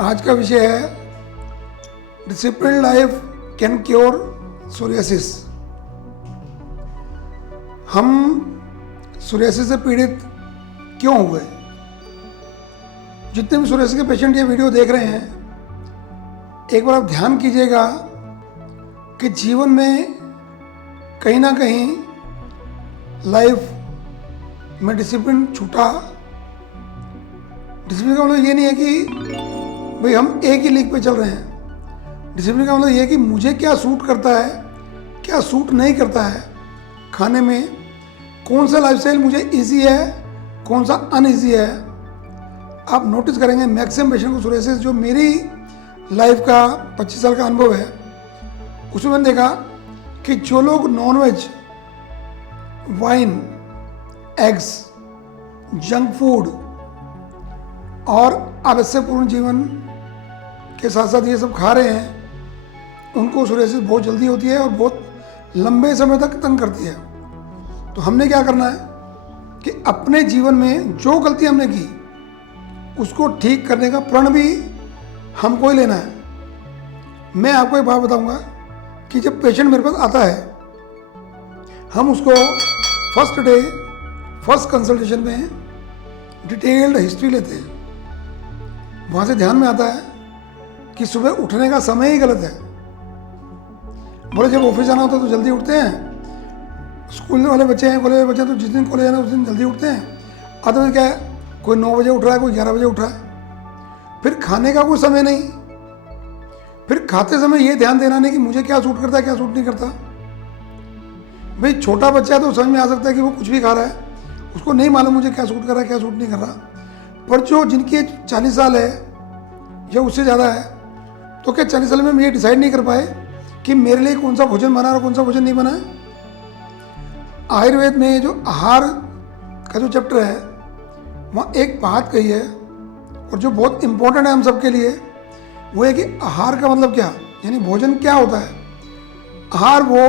आज का विषय है discipline life can cure psoriasis. हम सोरियासिस से पीड़ित क्यों हुए? जितने भी सोरियासिस के पेशेंट ये वीडियो देख रहे हैं, एक बार आप ध्यान कीजिएगा कि जीवन में कहीं ना कहीं लाइफ में डिसिप्लिन छूटा। डिसिप्लिन का मतलब ये नहीं है कि भाई हम एक ही लीग पे चल रहे हैं। डिसिप्लिन का मतलब ये है कि मुझे क्या सूट करता है, क्या सूट नहीं करता है, खाने में कौन सा लाइफस्टाइल मुझे इजी है, कौन सा अनइजी है। आप नोटिस करेंगे मैक्सिमम पेशेंट को सोरियासिस, जो मेरी लाइफ का 25 साल का अनुभव है, उसमें मैंने देखा कि जो लोग nonveg, wine, eggs, junk food और आलस्यपूर्ण जीवन के साथ साथ ये सब खा रहे हैं, उनको सोरियासिस बहुत जल्दी होती है और बहुत लंबे समय तक तंग करती है। तो हमने क्या करना है कि अपने जीवन में जो गलती हमने की उसको ठीक करने का प्रण भी हमको ही लेना है। मैं आपको एक बात बताऊंगा कि जब पेशेंट मेरे पास आता है, हम उसको फर्स्ट डे, फर्स्ट कंसल्टेशन में डिटेल्ड हिस्ट्री लेते हैं। वहाँ से ध्यान में आता है कि सुबह उठने का समय ही गलत है। बोले जब ऑफिस जाना होता है तो जल्दी उठते हैं, स्कूल वाले बच्चे हैं, कॉलेज वाले बच्चे हैं, तो जिस दिन कॉलेज जाना है उस दिन जल्दी उठते हैं। अदरवाइज क्या है, कोई 9 बजे उठ रहा है, कोई 11 बजे उठ रहा है। फिर खाने का कोई समय नहीं। फिर खाते समय ये ध्यान देना नहीं कि मुझे क्या सूट करता है, क्या सूट नहीं करता। भाई छोटा बच्चा है तो समझ में आ सकता है कि वो कुछ भी खा रहा है, उसको नहीं मालूम मुझे क्या सूट कर रहा है, क्या सूट नहीं कर रहा। पर जो जिनकी एज 40 साल है या उससे ज़्यादा है, तो क्या 40 साल में हम ये डिसाइड नहीं कर पाए कि मेरे लिए कौन सा भोजन बना और कौन सा भोजन नहीं बना है? आयुर्वेद में जो आहार का जो चैप्टर है, वहाँ एक बात कही है और जो बहुत इम्पोर्टेंट है हम सबके लिए, वो है कि आहार का मतलब क्या, यानी भोजन क्या होता है। आहार वो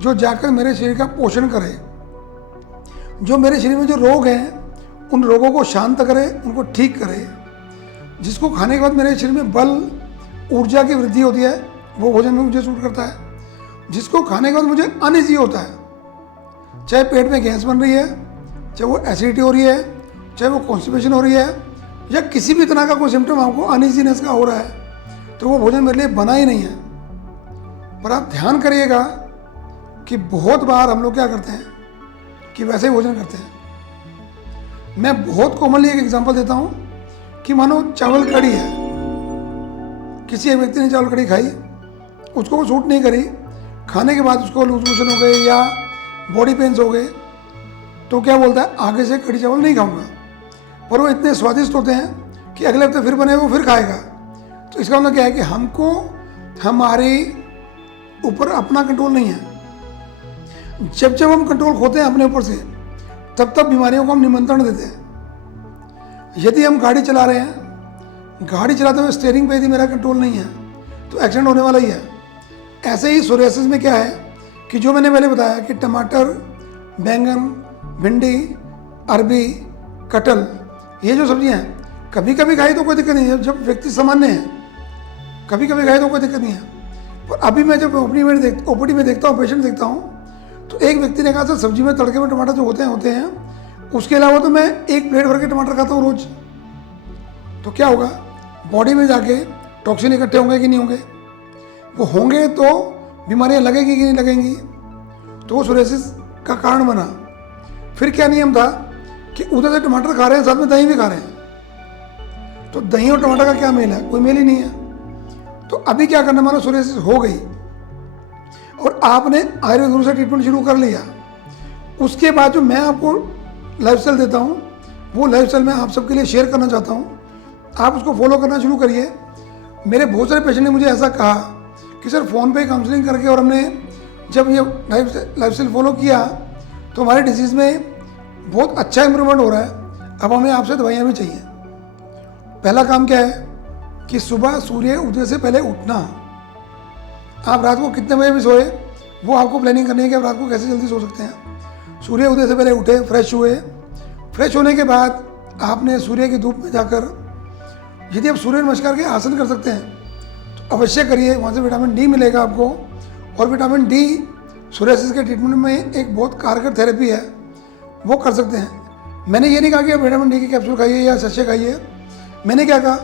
जो जाकर मेरे शरीर का पोषण करे, जो मेरे शरीर में जो रोग हैं उन रोगों को शांत करे, उनको ठीक करे, जिसको खाने के बाद मेरे शरीर में बल, ऊर्जा की वृद्धि होती है, वो भोजन में मुझे सूट करता है। जिसको खाने के बाद मुझे अनइजी होता है, चाहे पेट में गैस बन रही है, चाहे वो एसिडिटी हो रही है, चाहे वो कॉन्स्टिपेशन हो रही है, या किसी भी तरह का कोई सिम्टम आपको अनइजीनेस का हो रहा है, तो वो भोजन मेरे लिए बना ही नहीं है। पर आप ध्यान करिएगा कि बहुत बार हम लोग क्या करते हैं कि वैसे ही भोजन करते हैं। मैं बहुत कॉमनली एक एग्जांपल देता हूँ कि मानो चावल कड़ी है, किसी एक व्यक्ति ने चावल कड़ी खाई, उसको वो सूट नहीं करी, खाने के बाद उसको लूज मोशन हो गए या बॉडी पेन्स हो गए, तो क्या बोलता है, आगे से कड़ी चावल नहीं खाऊंगा। पर वो इतने स्वादिष्ट होते हैं कि अगले हफ्ते फिर बने वो फिर खाएगा। तो इसका मतलब क्या है कि हमको हमारे ऊपर अपना कंट्रोल नहीं है। जब जब हम कंट्रोल खोते हैं अपने ऊपर से, तब तब बीमारियों को हम निमंत्रण देते हैं। यदि हम गाड़ी चला रहे हैं, गाड़ी चलाते हुए स्टीयरिंग पे यदि मेरा कंट्रोल नहीं है, तो एक्सीडेंट होने वाला ही है। ऐसे ही सोरियासिस में क्या है कि जो मैंने पहले बताया कि टमाटर, बैंगन, भिंडी, अरबी, कटहल, ये जो सब्जियां हैं, कभी कभी खाई तो कोई दिक्कत नहीं है, जब व्यक्ति सामान्य है, कभी कभी खाई तो कोई दिक्कत नहीं है। पर अभी मैं जब ओपीडी में देखता हूँ, पेशेंट देखता हूँ, तो एक व्यक्ति ने कहा सर सब्जी में तड़के में टमाटर जो होते हैं, उसके अलावा तो मैं एक प्लेट भर के टमाटर खाता हूँ रोज। तो क्या होगा, बॉडी में जाके टॉक्सिन इकट्ठे होंगे कि नहीं होंगे? वो होंगे तो बीमारियाँ लगेंगी कि नहीं लगेंगी? तो वो सोरियासिस का कारण बना। फिर क्या नियम था कि उधर से टमाटर खा रहे हैं, साथ में दही भी खा रहे हैं, तो दही और टमाटर का क्या मेल है? कोई मेल ही नहीं है। तो अभी क्या करना, मानो सोरियासिस हो गई और आपने आयुर्वेद गुरु से ट्रीटमेंट शुरू कर लिया, उसके बाद जो मैं आपको लाइफस्टाइल देता हूँ, वो लाइफस्टाइल मैं आप सबके लिए शेयर करना चाहता हूँ। आप उसको फॉलो करना शुरू करिए। मेरे बहुत सारे पेशेंट ने मुझे ऐसा कहा कि सर फ़ोन पे काउंसलिंग करके और हमने जब ये लाइफस्टाइल फॉलो किया तो हमारे डिजीज़ में बहुत अच्छा इंप्रूवमेंट हो रहा है, अब हमें आपसे दवाइयाँ भी चाहिए। पहला काम क्या है कि सुबह सूर्य उदय से पहले उठना। आप रात को कितने बजे भी सोए, वो आपको प्लानिंग करनी है कि आप रात को कैसे जल्दी सो सकते हैं। सूर्य उदय से पहले उठे, फ्रेश हुए, फ्रेश होने के बाद आपने सूर्य की धूप में जाकर यदि आप सूर्य नमस्कार के आसन कर सकते हैं तो अवश्य करिए, वहाँ से विटामिन डी मिलेगा आपको। और विटामिन डी सोरियासिस के ट्रीटमेंट में एक बहुत कारगर थेरेपी है, वो कर सकते हैं। मैंने ये नहीं कहा कि आप विटामिन डी की कैप्सूल खाइए या सच्चे खाइए। मैंने क्या कहा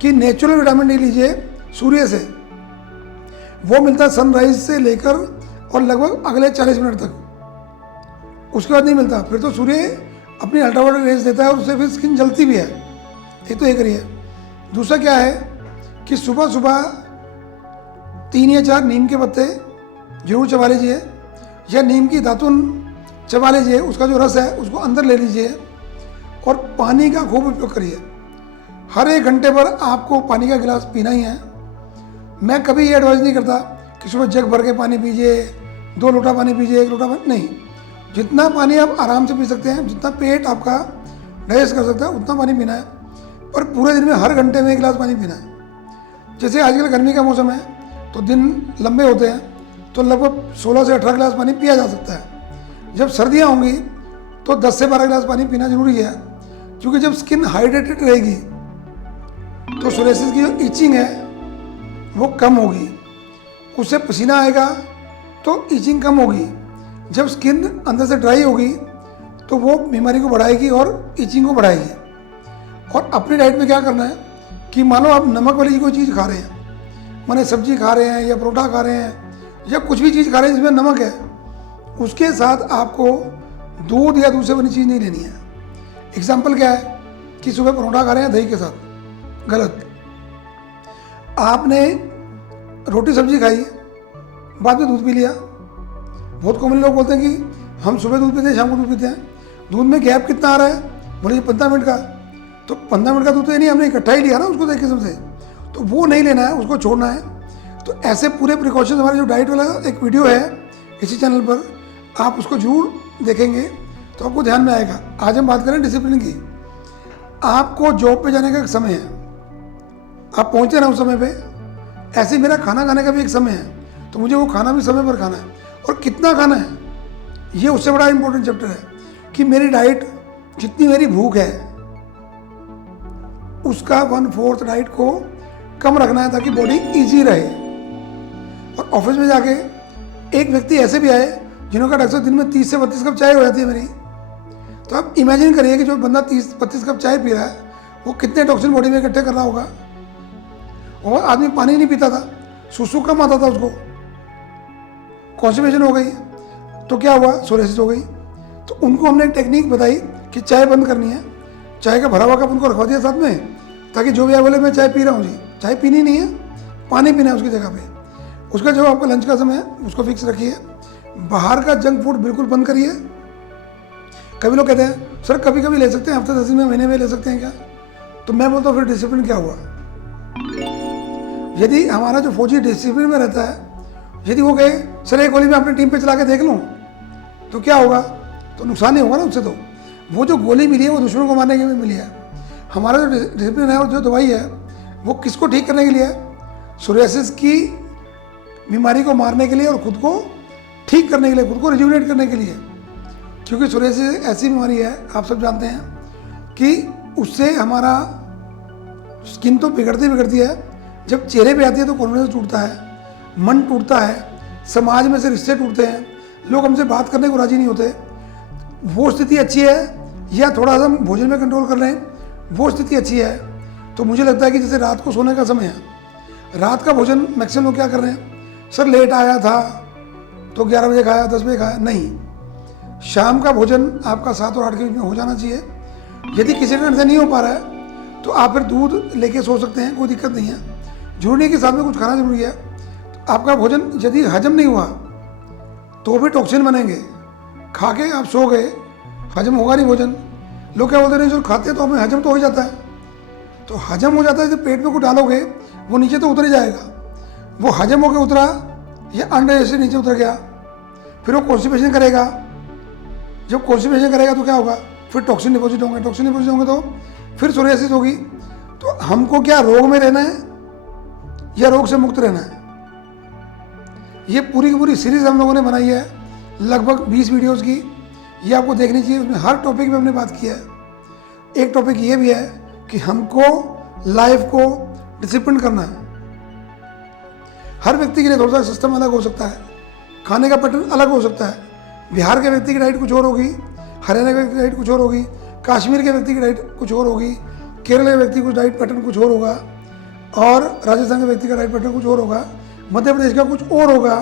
कि नेचुरल विटामिन डी लीजिए सूर्य से, वो मिलता है सनराइज से लेकर और लगभग अगले 40 मिनट तक, उसके बाद नहीं मिलता। फिर तो सूर्य अपनी अल्ट्रावायलेट रेज देता है और उससे फिर स्किन जलती भी है। एक तो ये करिए। दूसरा क्या है कि सुबह सुबह 3 या 4 नीम के पत्ते जरूर चबा लीजिए, या नीम की दातुन चबा लीजिए, उसका जो रस है उसको अंदर ले लीजिए। और पानी का खूब उपयोग करिए। हर 1 घंटे पर आपको पानी का गिलास पीना ही है। मैं कभी ये एडवाइस नहीं करता कि सुबह जग भर के पानी पीजिए, 2 लोटा पानी पीजिए, 1 लोटा पानी नहीं। जितना पानी आप आराम से पी सकते हैं, जितना पेट आपका डाइजेस्ट कर सकता है उतना पानी पीना है। और पूरे दिन में हर घंटे में 1 गिलास पानी पीना है। जैसे आजकल गर्मी का मौसम है तो दिन लंबे होते हैं, तो लगभग 16 से 18 गिलास पानी पिया जा सकता है। जब सर्दियाँ होंगी तो 10 से 12 गिलास पानी पीना जरूरी है, क्योंकि जब स्किन हाइड्रेटेड रहेगी तो सोरियासिस की जो इचिंग है वो कम होगी, उससे पसीना आएगा तो इचिंग कम होगी। जब स्किन अंदर से ड्राई होगी तो वो बीमारी को बढ़ाएगी और इचिंग को बढ़ाएगी। और अपनी डाइट में क्या करना है कि मान लो आप नमक वाली कोई चीज़ खा रहे हैं, माने सब्जी खा रहे हैं या परोठा खा रहे हैं या कुछ भी चीज़ खा रहे हैं जिसमें नमक है, उसके साथ आपको दूध या दूध से बनी चीज़ नहीं लेनी है। एग्जाम्पल क्या है कि सुबह परोठा खा रहे हैं दही के साथ, गलत। आपने रोटी सब्जी खाई, बाद में दूध पी लिया। बहुत कॉमन लोग बोलते हैं कि हम सुबह दूध पीते हैं, शाम को दूध पीते हैं। दूध में गैप कितना आ रहा है, बोले 15 मिनट का। तो 15 मिनट का दूध तो नहीं, हमने इकट्ठा ही लिया ना उसको एक किस्म से, तो वो नहीं लेना है, उसको छोड़ना है। तो ऐसे पूरे प्रिकॉशंस, हमारे जो डाइट वाला एक वीडियो है इसी चैनल पर, आप उसको जरूर देखेंगे तो आपको ध्यान में आएगा। आज हम बात करें डिसिप्लिन की। आपको जॉब पे जाने का एक समय है, आप पहुँचे ना उस समय पे। ऐसे ही मेरा खाना खाने का भी एक समय है, तो मुझे वो खाना भी समय पर खाना है। और कितना खाना है, ये उससे बड़ा इंपॉर्टेंट चैप्टर है कि मेरी डाइट, जितनी मेरी भूख है उसका 1/4 डाइट को कम रखना है ताकि बॉडी इजी रहे। और ऑफिस में जाके एक व्यक्ति ऐसे भी आए जिन्होंने कहा डॉक्टर दिन में 30 से 32 कप चाय हो जाती है मेरी। तो आप इमेजिन करिए कि जो बंदा 30-32 कप चाय पी रहा है वो कितने टॉक्सिन बॉडी में इकट्ठे कर रहा होगा। और आदमी पानी नहीं पीता था, सुसु कम आता था उसको, कॉन्स्टिपेशन हो गई, तो क्या हुआ, सोरियासिस हो गई। तो उनको हमने एक टेक्निक बताई कि चाय बंद करनी है। चाय का भरा हुआ कप उनको रखवा दिया साथ में, ताकि जो भी बोले मैं चाय पी रहा हूँ जी, चाय पीनी नहीं है, पानी पीना है उसकी जगह पे। उसका जो आपका लंच का समय है उसको फिक्स रखिए। बाहर का जंक फूड बिल्कुल बंद करिए। कभी लोग कहते हैं सर कभी कभी ले सकते हैं, हफ्ते 10 दिन में, महीने में ले सकते हैं क्या? तो मैं बोलता हूँ फिर डिसिप्लिन क्या हुआ? यदि हमारा जो फौजी डिसिप्लिन में रहता है, यदि वो कहे सर एक गोली मैं अपनी टीम पे चला के देख लूँ तो क्या होगा, तो नुकसान नहीं होगा ना उससे। तो वो जो गोली मिली है वो दुश्मन को मारने के लिए मिली है। हमारा जो डिसिप्लिन है और जो दवाई है वो किसको ठीक करने के लिए है? सोरियासिस की बीमारी को मारने के लिए और खुद को ठीक करने के लिए, खुद को रिजुविनेट करने के लिए। क्योंकि सोरियासिस ऐसी बीमारी है, आप सब जानते हैं, कि उससे हमारा स्किन तो बिगड़ती है, जब चेहरे पे आती है तो कॉन्फिडेंस टूटता है, मन टूटता है, समाज में से रिश्ते टूटते हैं, लोग हमसे बात करने को राजी नहीं होते। वो स्थिति अच्छी है या थोड़ा सा हम भोजन में कंट्रोल कर लें, वो स्थिति अच्छी है। तो मुझे लगता है कि जैसे रात को सोने का समय है, रात का भोजन मैक्सिमम लोग क्या कर रहे हैं, सर लेट आया था तो 11 बजे खाया, 10 बजे खाया, नहीं। शाम का भोजन आपका 7 और 8 के बीच में हो जाना चाहिए। यदि किसी कारण से नहीं हो पा रहा है तो आप फिर दूध लेके सो सकते हैं, कोई दिक्कत नहीं है। जरूरी नहीं कि साथ में कुछ खाना जरूरी है। तो आपका भोजन यदि हजम नहीं हुआ तो भी टॉक्सिन बनेंगे। खा के आप सो गए, हजम होगा नहीं भोजन। लोग क्या बोलते हैं, जो खाते हैं तो हमें हजम तो हो ही जाता है। तो हजम हो जाता है, जब पेट में कुछ डालोगे वो नीचे तो उतर ही जाएगा। वो हजम होकर उतरा या अनडाइजेस्टेड नीचे उतर गया, फिर वो कॉन्स्टिपेशन करेगा। जब कॉन्स्टिपेशन करेगा तो क्या होगा, फिर टॉक्सिन डिपॉजिट होंगे, टॉक्सिन डिपॉजिट होंगे तो फिर सोरियासिस होगी। तो हमको क्या रोग में रहना है या रोग से मुक्त रहना है? ये पूरी की पूरी सीरीज हम लोगों ने बनाई है, लगभग 20 वीडियोस की। ये आपको देखनी चाहिए। उसमें हर टॉपिक पे हमने बात की है। एक टॉपिक ये भी है कि हमको लाइफ को डिसिप्लिन करना है। हर व्यक्ति के लिए थोड़ा सा सिस्टम अलग हो सकता है, खाने का पैटर्न अलग हो सकता है। बिहार के व्यक्ति की डाइट कुछ और होगी, हरियाणा के व्यक्ति की डाइट कुछ और होगी, कश्मीर के व्यक्ति की डाइट कुछ और होगी, केरल के व्यक्ति का डाइट पैटर्न कुछ और होगा, और राजस्थान के व्यक्ति का डाइट पैटर्न कुछ और होगा, मध्य प्रदेश का कुछ और होगा।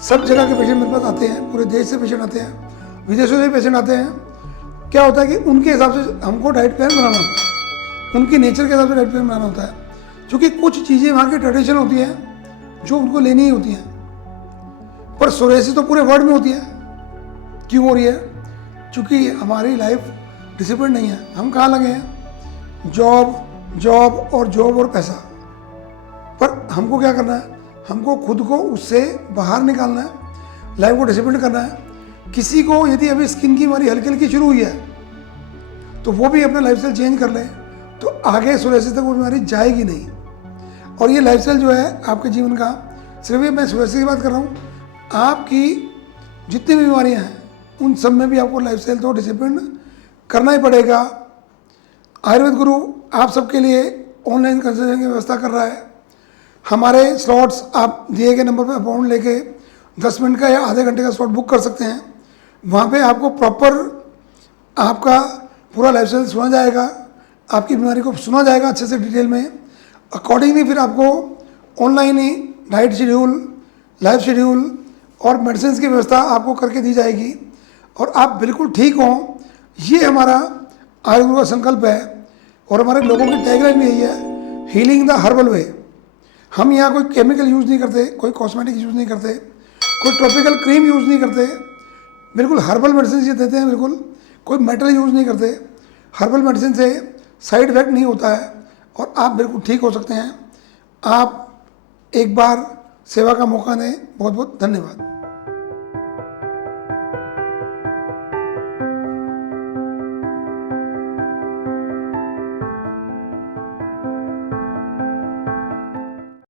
सब जगह के पेशेंट मेरे पास आते हैं, पूरे देश से पेशेंट आते हैं, विदेशों से पेशेंट आते हैं। क्या होता है कि उनके हिसाब से हमको डाइट प्लान बनाना होता है, उनकी नेचर के हिसाब से डाइट प्लान बनाना होता है, क्योंकि कुछ चीज़ें वहाँ की ट्रेडिशन होती हैं जो उनको लेनी ही होती हैं। पर सोरेसिस तो पूरे वर्ल्ड में होती है। क्यों हो रही है? क्योंकि हमारी लाइफ डिसिप्लिन नहीं है। हम कहाँ लगे हैं? जॉब जॉब और जॉब और पैसा। पर हमको क्या करना है? हमको खुद को उससे बाहर निकालना है, लाइफ को डिसिप्लिन करना है। किसी को यदि अभी स्किन की बीमारी हल्की हल्की शुरू हुई है तो वो भी अपना लाइफस्टाइल चेंज कर ले, तो आगे सोरेसिस तक वो बीमारी जाएगी नहीं। और ये लाइफस्टाइल जो है आपके जीवन का, सिर्फ ये मैं सोरेसिस की बात कर रहा हूँ, आपकी जितनी भी बीमारियाँ हैं उन सब में भी आपको लाइफस्टाइल तो डिसिप्लिन करना ही पड़ेगा। आयुर्वेद गुरु आप सबके लिए ऑनलाइन कंसल्टेशन की व्यवस्था कर रहा है। हमारे स्लॉट्स आप दिए गए नंबर पर अपॉइंटमेंट लेके 10 मिनट का या आधे घंटे का स्लॉट बुक कर सकते हैं। वहाँ पे आपको प्रॉपर आपका पूरा लाइफस्टाइल सुना जाएगा, आपकी बीमारी को सुना जाएगा अच्छे से डिटेल में। अकॉर्डिंगली फिर आपको ऑनलाइन ही डाइट शेड्यूल, लाइफ शेड्यूल और मेडिसिन की व्यवस्था आपको करके दी जाएगी और आप बिल्कुल ठीक हों। ये हमारा आयुर्वेद का संकल्प है और हमारे लोगों की टैगलाइन भी यही है, हीलिंग द हर्बल वे। हम यहाँ कोई केमिकल यूज़ नहीं करते, कोई कॉस्मेटिक यूज़ नहीं करते, कोई ट्रॉपिकल क्रीम यूज़ नहीं करते, बिल्कुल हर्बल मेडिसिन ये देते हैं, बिल्कुल कोई मेटल यूज़ नहीं करते। हर्बल मेडिसिन से साइड इफेक्ट नहीं होता है और आप बिल्कुल ठीक हो सकते हैं। आप एक बार सेवा का मौका दें। बहुत बहुत धन्यवाद।